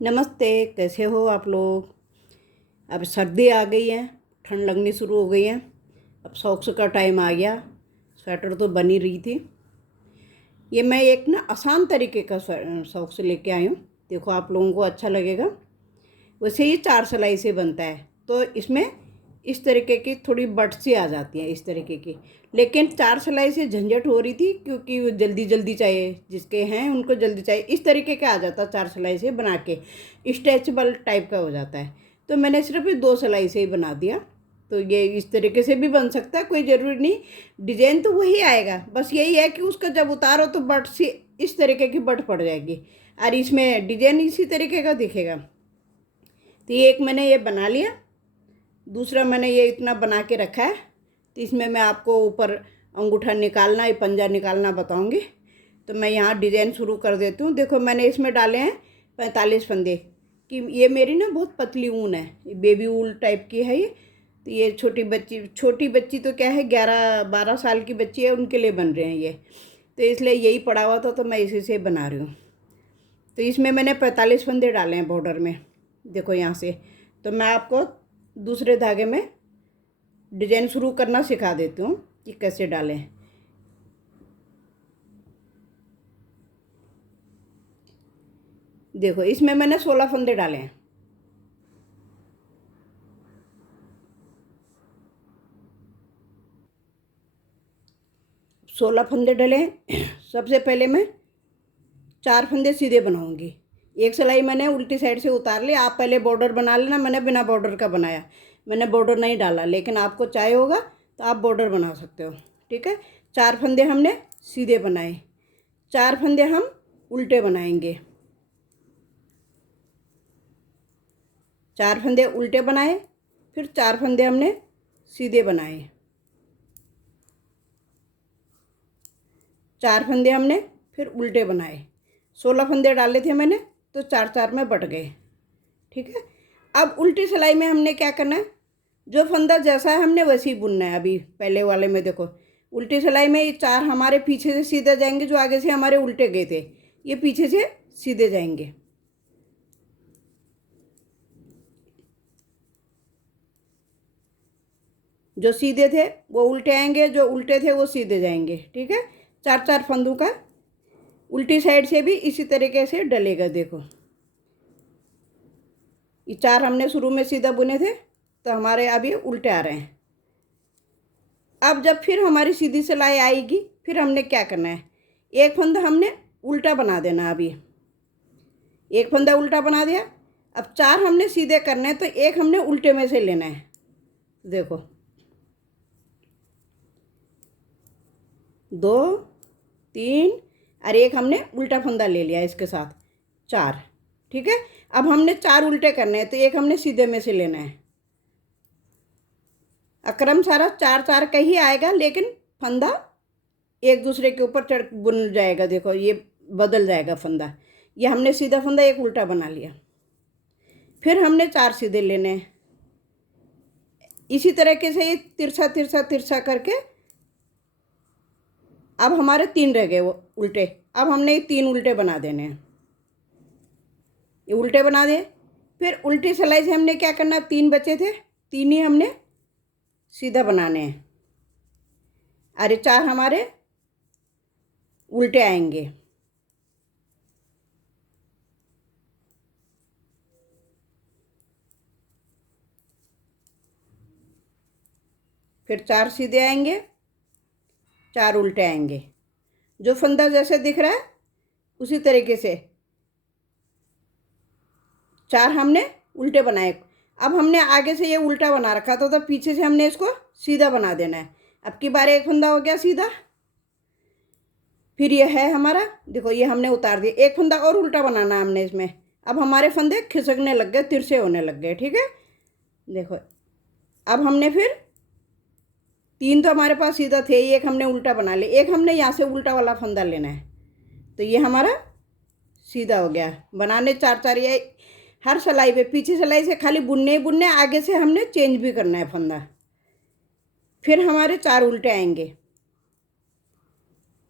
नमस्ते। कैसे हो आप लोग। अब सर्दी आ गई है, ठंड लगनी शुरू हो गई है। अब सॉक्स का टाइम आ गया। स्वेटर तो बनी रही थी। ये मैं एक ना आसान तरीके का सॉक्स लेके आई हूँ। देखो आप लोगों को अच्छा लगेगा। वैसे ये 4 सिलाई से बनता है, तो इसमें इस तरीके की थोड़ी बट सी आ जाती है इस तरीके की। लेकिन 4 सिलाई से झंझट हो रही थी, क्योंकि वो जल्दी जल्दी चाहिए, जिसके हैं उनको जल्दी चाहिए। इस तरीके का आ जाता 4 सिलाई से बना के, स्ट्रेचेबल टाइप का हो जाता है। तो मैंने सिर्फ 2 सिलाई से ही बना दिया। तो ये इस तरीके से भी बन सकता है, कोई ज़रूरी नहीं। डिजाइन तो वही आएगा, बस यही है कि उसका जब उतारो तो बट सी इस तरीके की बट पड़ जाएगी, और इसमें डिजाइन इसी तरीके का दिखेगा। तो ये एक मैंने ये बना लिया। दूसरा मैंने ये इतना बना के रखा है। तो इसमें मैं आपको ऊपर अंगूठा निकालना या पंजा निकालना बताऊंगी। तो मैं यहाँ डिज़ाइन शुरू कर देती हूँ। देखो मैंने इसमें डाले हैं 45 फंदे। कि ये मेरी ना बहुत पतली ऊन है, ये बेबी ऊल टाइप की है ये। तो ये छोटी बच्ची तो क्या है, 11-12 साल की बच्ची है, उनके लिए बन रहे हैं ये। तो इसलिए यही पड़ा हुआ था, तो मैं इसी से बना रही हूँ। तो इसमें मैंने 45 फंदे डाले हैं बॉर्डर में। देखो यहाँ से। तो मैं आपको दूसरे धागे में डिजाइन शुरू करना सिखा देती हूँ कि कैसे डालें। देखो इसमें मैंने 16 फंदे डाले हैं। 16 फंदे डले हैं। सबसे पहले मैं 4 फंदे सीधे बनाऊंगी। एक सिलाई मैंने उल्टी साइड से उतार ली। आप पहले बॉर्डर बना लेना, मैंने बिना बॉर्डर का बनाया। मैंने बॉर्डर नहीं डाला, लेकिन आपको चाहे होगा तो आप बॉर्डर बना सकते हो। ठीक है। 4 फंदे हमने सीधे बनाए, 4 फंदे हम उल्टे बनाएंगे। 4 फंदे उल्टे बनाए, फिर 4 फंदे हमने सीधे बनाए। 4 फंदे हमने फिर उल्टे बनाए। 16 फंदे डाले थे मैंने, तो 4-4 में बट गए। ठीक है। अब उल्टी सिलाई में हमने क्या करना है, जो फंदा जैसा है हमने वैसे ही बुनना है। अभी पहले वाले में देखो, उल्टी सिलाई में ये 4 हमारे पीछे से सीधे जाएंगे, जो आगे से हमारे उल्टे गए थे ये पीछे से सीधे जाएंगे। जो सीधे थे वो उल्टे आएंगे, जो उल्टे थे वो सीधे जाएंगे। ठीक है। 4-4 फंदों का उल्टी साइड से भी इसी तरीके से डलेगा। देखो ये 4 हमने शुरू में सीधा बुने थे, तो हमारे अब ये उल्टे आ रहे हैं। अब जब फिर हमारी सीधी सिलाई आएगी, फिर हमने क्या करना है, एक फंदा हमने उल्टा बना देना। अभी एक फंदा उल्टा बना दिया। अब 4 हमने सीधे करने हैं, तो एक हमने उल्टे में से लेना है। देखो 2, 3 और एक हमने उल्टा फंदा ले लिया इसके साथ, 4। ठीक है। अब हमने 4 उल्टे करने हैं, तो एक हमने सीधे में से लेना है। अक्रम सारा 4-4 का ही आएगा, लेकिन फंदा एक दूसरे के ऊपर चढ़ बुन जाएगा। देखो ये बदल जाएगा फंदा। ये हमने सीधा फंदा एक उल्टा बना लिया। फिर हमने 4 सीधे लेने हैं। इसी तरीके से ये तिरछा तिरछा तिरछा करके अब हमारे 3 रह गए वो उल्टे। अब हमने ये 3 उल्टे बना देने हैं। ये उल्टे बना दिए। फिर उल्टी सिलाई से हमने क्या करना, 3 बचे थे, 3 ही हमने सीधा बनाने हैं। अरे 4 हमारे उल्टे आएंगे। फिर 4 सीधे आएंगे, 4 उल्टे आएंगे। जो फंदा जैसे दिख रहा है उसी तरीके से 4 हमने उल्टे बनाए। अब हमने आगे से ये उल्टा बना रखा था, तो पीछे से हमने इसको सीधा बना देना है। अब की बार एक फंदा हो गया सीधा। फिर ये है हमारा, देखो ये हमने उतार दिया। एक फंदा और उल्टा बनाना है हमने इसमें। अब हमारे फंदे खिसकने लग गए, तिरछे होने लग गए। ठीक है। देखो अब हमने फिर 3 तो हमारे पास सीधा थे, एक हमने उल्टा बना लिया। एक हमने यहाँ से उल्टा वाला फंदा लेना है, तो ये हमारा सीधा हो गया। बनाने 4-4 ये हर सिलाई पे, पीछे सिलाई से खाली बुनने ही बुनने, आगे से हमने चेंज भी करना है फंदा। फिर हमारे 4 उल्टे आएंगे।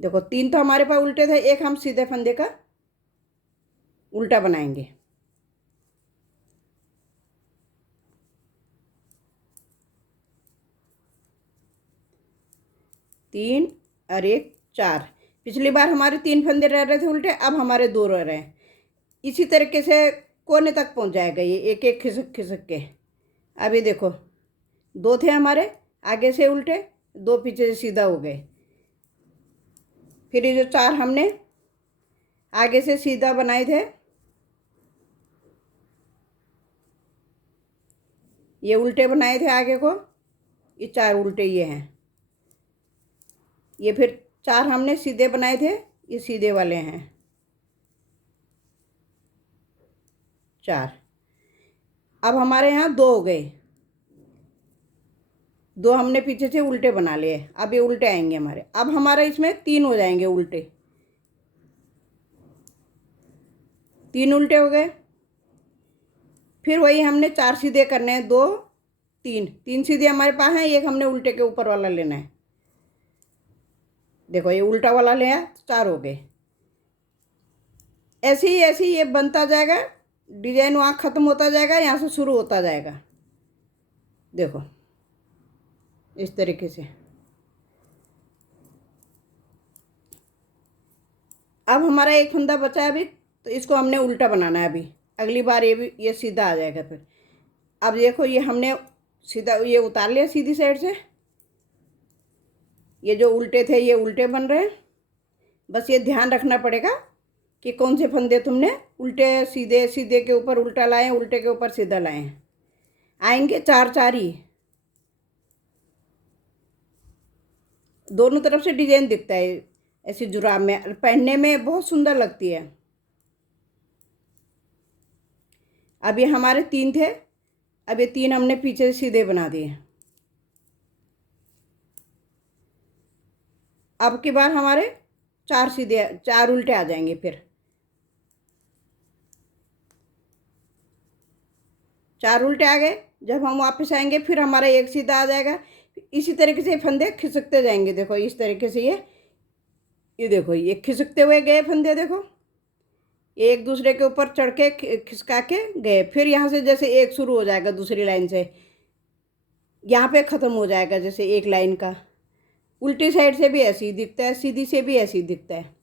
देखो 3 तो हमारे पास उल्टे थे, एक हम सीधे फंदे का उल्टा बनाएंगे। 3 और एक 4। पिछली बार हमारे 3 फंदे रह रहे थे उल्टे, अब हमारे 2 रह रहे हैं। इसी तरीके से कोने तक पहुंच जाएगा ये, एक एक खिसक खिसक के। अभी देखो 2 थे हमारे आगे से उल्टे, 2 पीछे से सीधा हो गए। फिर ये जो 4 हमने आगे से सीधा बनाए थे, ये उल्टे बनाए थे आगे को, ये 4 उल्टे ये हैं। ये फिर 4 हमने सीधे बनाए थे, ये सीधे वाले हैं 4। अब हमारे यहाँ 2 हो गए, 2 हमने पीछे से उल्टे बना लिए। अब ये उल्टे आएंगे हमारे। अब हमारा इसमें 3 हो जाएंगे उल्टे, 3 उल्टे हो गए। फिर वही हमने 4 सीधे करने हैं, 2 3, 3 सीधे हमारे पास हैं, एक हमने उल्टे के ऊपर वाला लेना है। देखो ये उल्टा वाला लिया, 4 हो गए। ऐसे ही ये बनता जाएगा, डिजाइन वहाँ ख़त्म होता जाएगा, यहाँ से शुरू होता जाएगा। देखो इस तरीके से। अब हमारा एक फंदा बचा है अभी, तो इसको हमने उल्टा बनाना है। अभी अगली बार ये सीधा आ जाएगा फिर। अब देखो ये हमने सीधा ये उतार लिया सीधी साइड से, ये जो उल्टे थे ये उल्टे बन रहे हैं। बस ये ध्यान रखना पड़ेगा कि कौन से फंदे तुमने उल्टे सीधे, सीधे के ऊपर उल्टा लाए, उल्टे के ऊपर सीधा लाए हैं। आएंगे 4 4 ही, दोनों तरफ से डिजाइन दिखता है ऐसी जुराब में, पहनने में बहुत सुंदर लगती है। अब ये हमारे 3 थे, अब ये 3 हमने पीछे से सीधे बना दिए। अब की बार हमारे 4 सीधे, 4 उल्टे आ जाएंगे। फिर 4 उल्टे आ गए। जब हम वापस आएंगे फिर हमारा एक सीधा आ जाएगा। इसी तरीके से फंदे खिसकते जाएंगे। देखो इस तरीके से ये देखो ये खिसकते हुए गए फंदे। देखो एक दूसरे के ऊपर चढ़ के खिसका के गए। फिर यहाँ से जैसे एक शुरू हो जाएगा दूसरी लाइन से, यहाँ पे ख़त्म हो जाएगा जैसे एक लाइन का। उल्टी साइड से भी ऐसे ही दिखता है, सीधी से भी ऐसे ही दिखता है।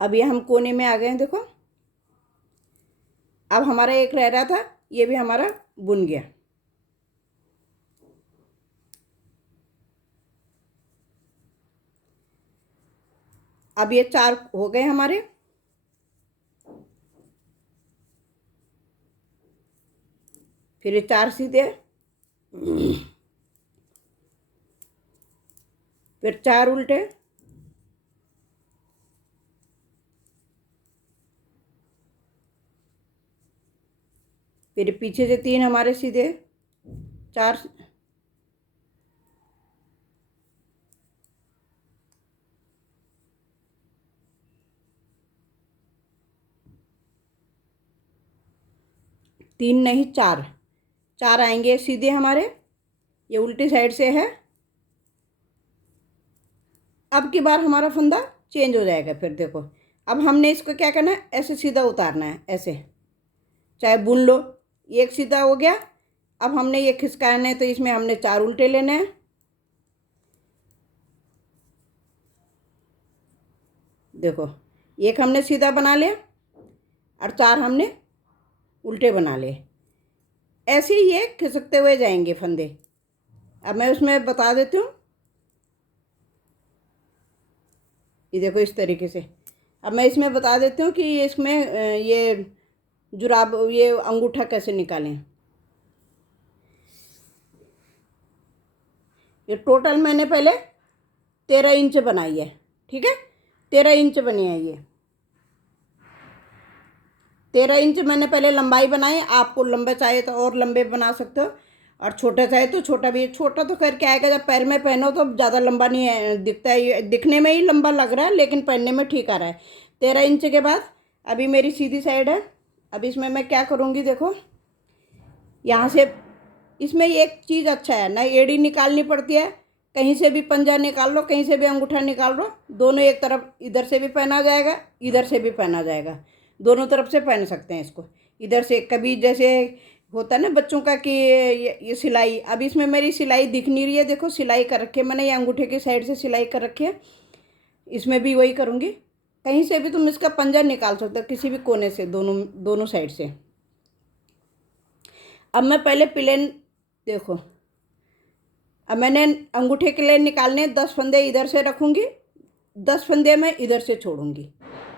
अब ये हम कोने में आ गए हैं। देखो अब हमारा एक रह रहा था, ये भी हमारा बुन गया। अब ये 4 हो गए हमारे। फिर ये 4 सीधे, फिर 4 उल्टे, फिर पीछे से 3 हमारे सीधे, 4 3 नहीं 4 आएंगे सीधे हमारे। ये उल्टी साइड से है। अब की बार हमारा फंदा चेंज हो जाएगा। फिर देखो अब हमने इसको क्या करना है, ऐसे सीधा उतारना है, ऐसे चाहे बुन लो। एक सीधा हो गया। अब हमने ये खिसकाना है, तो इसमें हमने 4 उल्टे लेने हैं। देखो एक हमने सीधा बना लिया और 4 हमने उल्टे बना लिए। ऐसे ही ये खिसकते हुए जाएंगे फंदे। अब मैं उसमें बता देती हूँ। ये देखो इस तरीके से। अब मैं इसमें बता देती हूँ कि इसमें ये जुराब, ये अंगूठा कैसे निकालें। ये टोटल मैंने पहले 13 इंच बनाई है। ठीक है, 13 इंच बनी है ये। 13 इंच मैंने पहले लंबाई बनाई। आपको लंबा चाहिए तो और लंबे बना सकते हो, और छोटा चाहे तो छोटा भी। छोटा तो खैर क्या आएगा, जब पैर में पहनो तो ज़्यादा लंबा नहीं है, दिखता है। ये दिखने में ही लंबा लग रहा है, लेकिन पहनने में ठीक आ रहा है। 13 इंच के बाद अभी मेरी सीधी साइड है। अब इसमें मैं क्या करूँगी, देखो यहाँ से इसमें एक चीज़ अच्छा है ना, एड़ी निकालनी पड़ती है। कहीं से भी पंजा निकाल लो, कहीं से भी अंगूठा निकाल लो, दोनों एक तरफ, इधर से भी पहना जाएगा, इधर से भी पहना जाएगा। दोनों तरफ से पहन सकते हैं इसको। इधर से कभी जैसे होता है ना बच्चों का कि ये सिलाई, अब इसमें मेरी सिलाई दिख नहीं रही है, देखो सिलाई कर रखी है मैंने, ये अंगूठे की साइड से सिलाई कर रखी है। इसमें भी वही करूँगी, कहीं से भी तुम इसका पंजा निकाल सकते हो, किसी भी कोने से, दोनों दोनों साइड से। अब मैं पहले प्लेन, देखो अब मैंने अंगूठे के लिए निकालने 10 फंदे इधर से रखूँगी, 10 फंदे मैं इधर से छोड़ूंगी,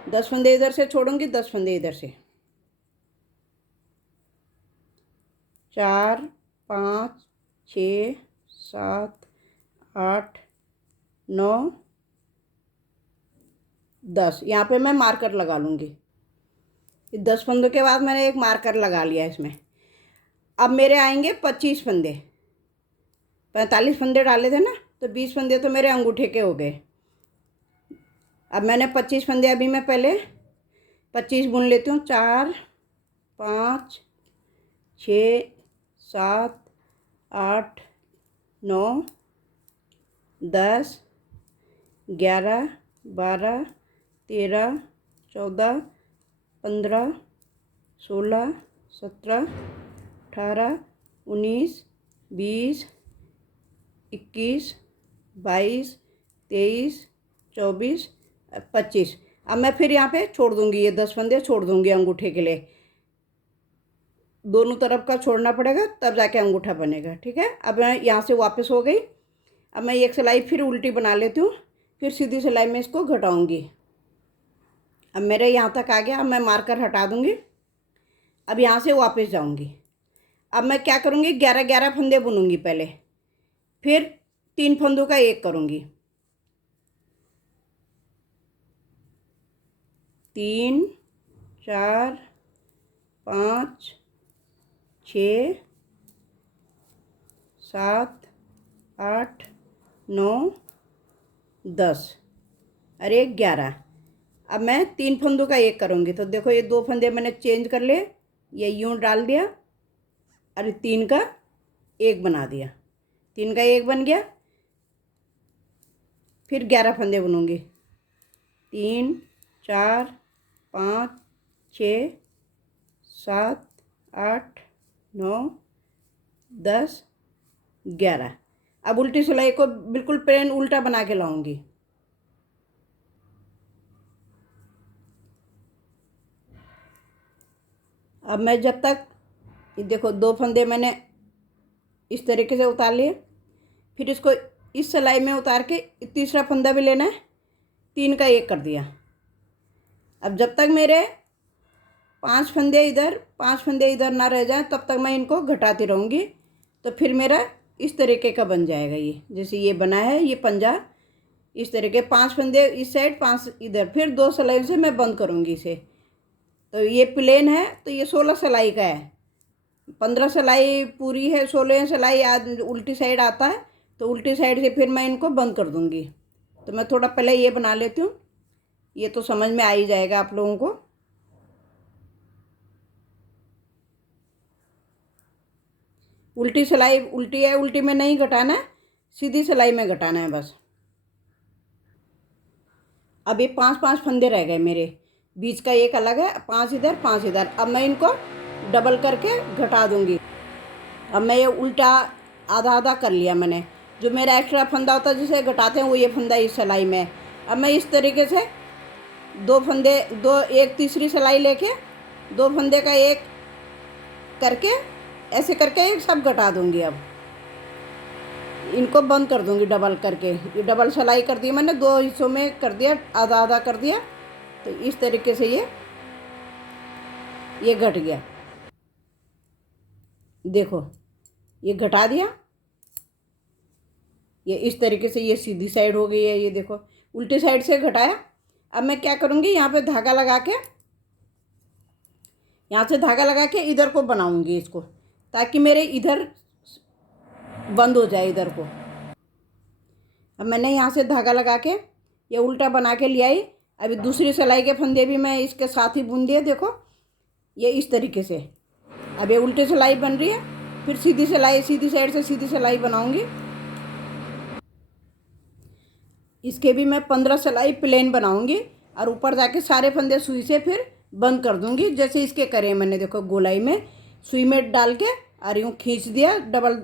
10 फंदे इधर से छोड़ूंगी, 10 फंदे इधर से। 4 5 6 7 8 9 10, यहाँ पे मैं मार्कर लगा लूँगी। 10 फंदों के बाद मैंने एक मार्कर लगा लिया इसमें। अब मेरे आएंगे 25 फंदे, 45 फंदे डाले थे ना, तो 20 फंदे तो मेरे अंगूठे के हो गए। अब मैंने 25 फंदे, अभी मैं पहले 25 बुन लेती हूँ। 4 5 6 7 8 9 10 11 12 13 14 15 16 17 18 19 20 21 22 23 24 25। अब मैं फिर यहाँ पे छोड़ दूँगी, ये 10 फंदे छोड़ दूँगी अंगूठे के लिए। दोनों तरफ का छोड़ना पड़ेगा तब जाके अंगूठा बनेगा, ठीक है। अब मैं यहाँ से वापस हो गई। अब मैं एक सिलाई फिर उल्टी बना लेती हूँ, फिर सीधी सिलाई में इसको घटाऊँगी। अब मेरे यहाँ तक आ गया, अब मैं मार्कर हटा दूँगी। अब यहाँ से वापस जाऊँगी। अब मैं क्या करूँगी, 11 फंदे बुनूँगी पहले, फिर 3 फंदों का एक करूँगी। 3 4 5 6 7 8 9 10 अरे 11। अब मैं 3 फंदों का एक करूँगी, तो देखो ये 2 फंदे मैंने चेंज कर लिए, ये यूँ डाल दिया और 3 का एक बना दिया, 3 का एक बन गया। फिर 11 फंदे बुनूँगी, 3 4 5 6 7 8 9 10 11। अब उल्टी सिलाई को बिल्कुल प्लेन उल्टा बना के लाऊंगी। अब मैं जब तक, ये देखो 2 फंदे मैंने इस तरीके से उतार लिए, फिर इसको इस सिलाई में उतार के तीसरा फंदा भी लेना है, 3 का एक कर दिया। अब जब तक मेरे 5 फंदे इधर 5 फंदे इधर ना रह जाए तब तक मैं इनको घटाती रहूँगी, तो फिर मेरा इस तरीके का बन जाएगा। ये जैसे ये बना है, ये पंजा इस तरीके, 5 फंदे इस साइड 5 इधर, फिर 2 सिलाई से मैं बंद करूँगी इसे। तो ये प्लेन है, तो ये 16 सिलाई का है, 15 सिलाई पूरी है, 16 सिलाई आज उल्टी साइड आता है, तो उल्टी साइड से फिर मैं इनको बंद कर दूँगी। तो मैं थोड़ा पहले ये बना लेती हूँ, ये तो समझ में आ ही जाएगा आप लोगों को। उल्टी सिलाई उल्टी है, उल्टी में नहीं घटाना है, सीधी सिलाई में घटाना है बस। अब ये 5 फंदे रह गए मेरे, बीच का एक अलग है, 5 इधर 5 इधर। अब मैं इनको डबल करके घटा दूँगी। अब मैं ये उल्टा आधा आधा कर लिया मैंने, जो मेरा एक्स्ट्रा फंदा होता है जिसे घटाते हैं वो ये फंदा इस सिलाई में। अब मैं इस तरीके से 2 फंदे, एक तीसरी सिलाई लेके 2 फंदे का एक करके ऐसे करके एक सब घटा दूँगी। अब इनको बंद कर दूँगी डबल करके, ये डबल सिलाई कर दी मैंने, 2 हिस्सों में कर दिया, आधा आधा कर दिया, तो इस तरीके से ये घट गया। देखो ये घटा दिया, ये इस तरीके से ये सीधी साइड हो गई है, ये देखो उल्टी साइड से घटाया। अब मैं क्या करूँगी, यहाँ पे धागा लगा के, यहाँ से धागा लगा के इधर को बनाऊँगी इसको, ताकि मेरे इधर बंद हो जाए इधर को। अब मैंने यहाँ से धागा लगा के ये उल्टा बना के ले आई। अभी दूसरी सिलाई के फंदे भी मैं इसके साथ ही बुन दिए, देखो ये इस तरीके से। अब ये उल्टी सिलाई बन रही है, फिर सीधी सिलाई, सीधी साइड से सीधी सिलाई बनाऊंगी। इसके भी मैं 15 सिलाई प्लेन बनाऊंगी और ऊपर जाके सारे फंदे सुई से फिर बंद कर दूंगी, जैसे इसके करे मैंने। देखो गोलाई में सुई में डाल के और यूँ खींच दिया डबल,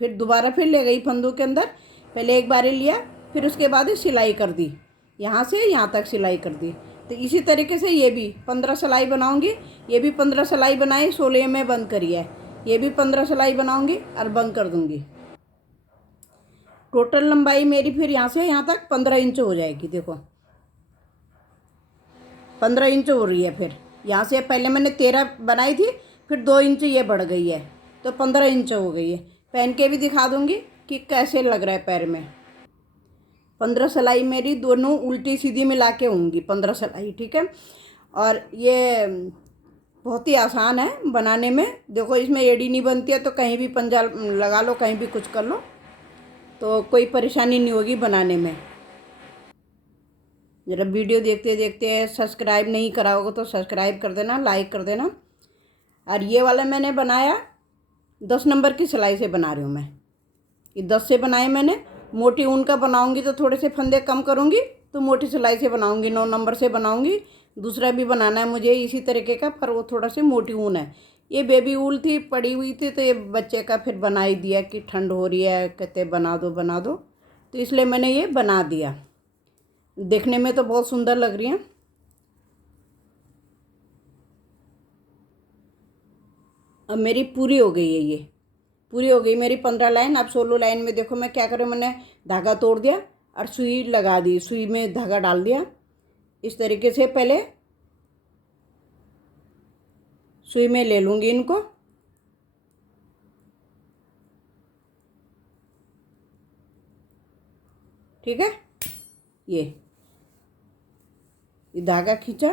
फिर दोबारा फिर ले गई फंदों के अंदर, पहले एक बारी लिया, फिर उसके बाद सिलाई कर दी, यहाँ से यहाँ तक सिलाई कर दी। तो इसी तरीके से ये भी 15 सिलाई बनाऊंगी। ये भी 15 सिलाई बनाई, 16 में बंद करी है। ये भी 15 सिलाई बनाऊंगी और बंद कर दूंगी। टोटल लंबाई मेरी फिर यहाँ से यहाँ तक 15 इंच हो जाएगी। देखो 15 इंच हो रही है। फिर यहाँ से पहले मैंने 13 बनाई थी, फिर 2 इंच ये बढ़ गई है, तो 15 इंच हो गई है। पहन के भी दिखा दूंगी कि कैसे लग रहा है पैर में। 15 सिलाई मेरी दोनों उल्टी सीधी मिला के होंगी 15 सिलाई, ठीक है। और ये बहुत ही आसान है बनाने में। देखो इसमें एड़ी नहीं बनती है, तो कहीं भी पंजा लगा लो, कहीं भी कुछ कर लो, तो कोई परेशानी नहीं होगी बनाने में। ज़रा वीडियो देखते देखते सब्सक्राइब नहीं करा होगा तो सब्सक्राइब कर देना, लाइक कर देना। और ये वाला मैंने बनाया 10 नंबर की सिलाई से बना रही हूँ मैं। ये 10 से बनाए मैंने। मोटी ऊन का बनाऊंगी तो थोड़े से फंदे कम करूँगी, तो मोटी सिलाई से बनाऊंगी, 9 नंबर से बनाऊंगी। दूसरा भी बनाना है मुझे इसी तरीके का, पर वो थोड़ा सा मोटी ऊन है। ये बेबी ऊल थी, पड़ी हुई थी, तो ये बच्चे का फिर बना ही दिया कि ठंड हो रही है, कहते बना दो बना दो, तो इसलिए मैंने ये बना दिया। देखने में तो बहुत सुंदर लग रही है। अब मेरी पूरी हो गई है, ये पूरी हो गई मेरी 15 लाइन। अब 16 लाइन में देखो मैं क्या करूँ, मैंने धागा तोड़ दिया और सुई लगा दी, सुई में धागा डाल दिया। इस तरीके से पहले सुई में ले लूँगी इनको, ठीक है। ये धागा खींचा।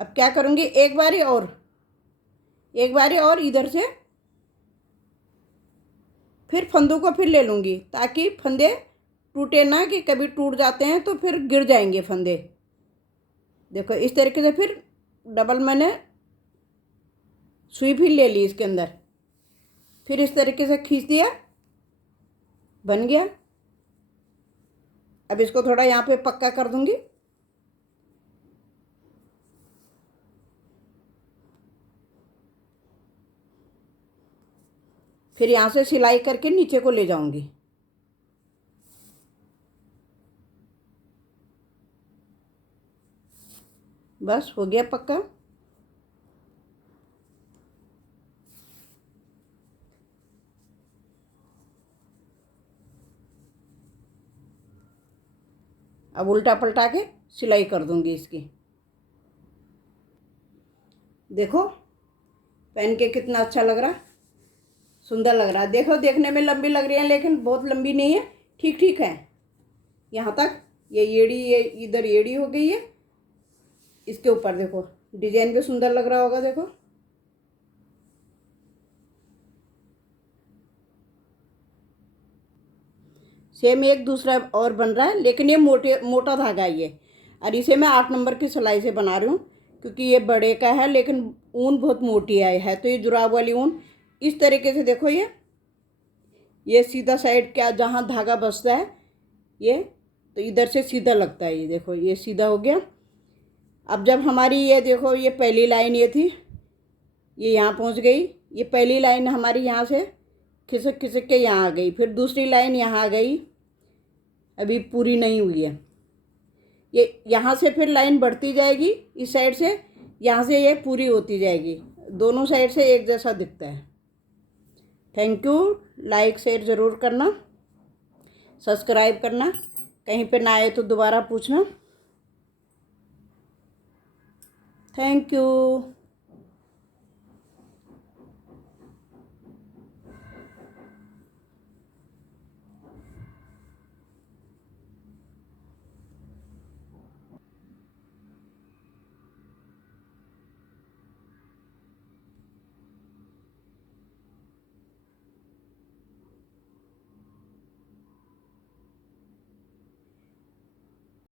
अब क्या करूँगी, एक बारी और इधर से फिर फंदों को फिर ले लूँगी, ताकि फंदे टूटे ना, कि कभी टूट जाते हैं तो फिर गिर जाएंगे फंदे। देखो इस तरीके से फिर डबल मैंने सुई भी ले ली इसके अंदर, फिर इस तरीके से खींच दिया, बन गया। अब इसको थोड़ा यहाँ पे पक्का कर दूंगी। फिर यहाँ से सिलाई करके नीचे को ले जाऊंगी। बस हो गया पक्का। अब उल्टा पलटा के सिलाई कर दूंगी इसकी। देखो पहन के कितना अच्छा लग रहा है, सुंदर लग रहा है। देखो देखने में लंबी लग रही है, लेकिन बहुत लंबी नहीं है, ठीक ठीक है। यहाँ तक ये एड़ी, ये इधर एड़ी हो गई है। इसके ऊपर देखो डिजाइन भी सुंदर लग रहा होगा। देखो सेम एक दूसरा और बन रहा है, लेकिन ये मोटा धागा है ये, और इसे मैं 8 नंबर की सिलाई से बना रही हूँ, क्योंकि ये बड़े का है, लेकिन ऊन बहुत मोटी है तो ये जुराब वाली ऊन। इस तरीके से देखो ये सीधा साइड क्या जहाँ धागा बसता है ये, तो इधर से सीधा लगता है। ये देखो ये सीधा हो गया। अब जब हमारी ये देखो ये पहली लाइन ये थी, ये यहाँ पहुँच गई। ये पहली लाइन हमारी यहाँ से खिसक खिसक के यहाँ आ गई, फिर दूसरी लाइन यहाँ आ गई, अभी पूरी नहीं हुई है। ये यहाँ से फिर लाइन बढ़ती जाएगी इस साइड से, यहाँ से ये पूरी होती जाएगी। दोनों साइड से एक जैसा दिखता है। Thank you. लाइक शेयर ज़रूर करना, सब्सक्राइब करना, कहीं पे ना आए तो दोबारा पूछना। Thank you.